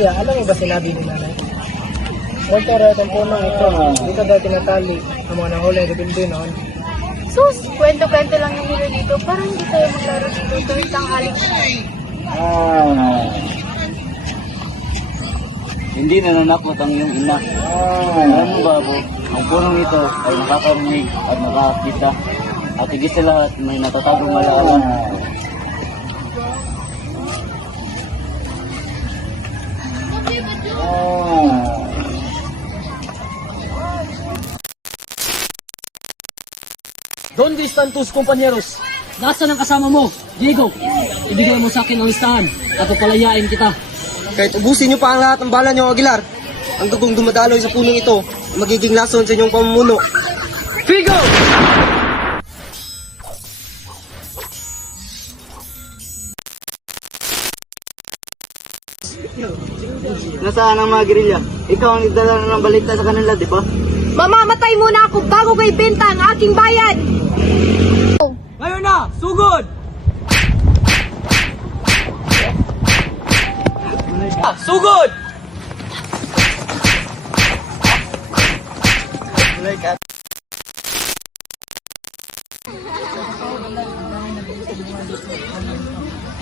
Maya, alam mo ba sinabi ni nanay? Walter, itong punong ito, dito daw tinatali ang mga nahuli rebelde noon. Sus, kwento-kwento lang yung hilo dito. Parang hindi tayo maglaro dito tuwing tanghali. Hindi nananakot ang iyong ina. Alam mo ba po, ang punong ito ay nakakarinig at nakakita. At higit sa lahat, may natatagong alaala. Donde están tus compañeros? Nasaan ang kasama mo? Diego, ibigay mo sa akin ang listahan at papalayain kita. Kahit ubusin niyo pa ang lahat ng bala niyo, Aguilar, ang dugong dumadaloy sa punong ito, magiging lason sa inyong pamumuno. Figo! Nasaan ang mga gerilya? Ikaw ang nagdala ng balita sa kanila, di ba? Mamamatay muna ako bago ko ibenta ang aking bayan! Ngayon na! Sugod! Sugod!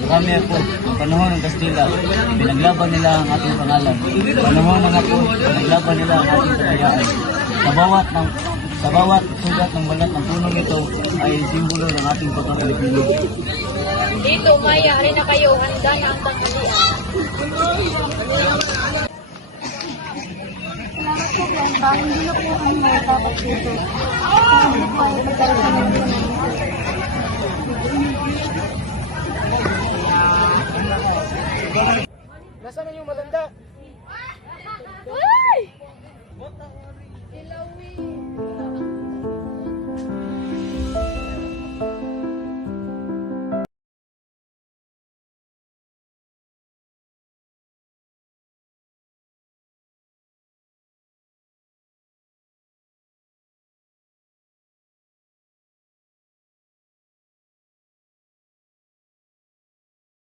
Marami po, ang panahon ng Kastila, pinaglaban nila ang ating pangalan. Panahon ng Hapon, pinaglaban nila ang ating kalayaan. Sa bawat sugat ng balat ng punong ito ay simbolo ng ating pagkakilipino. Dito, Maya, rin na kayo. Handa na ang tanghalian. Salamat po, Bang. Hindi na po kami dapat dito. Hindi po kayo pagkakaroon ng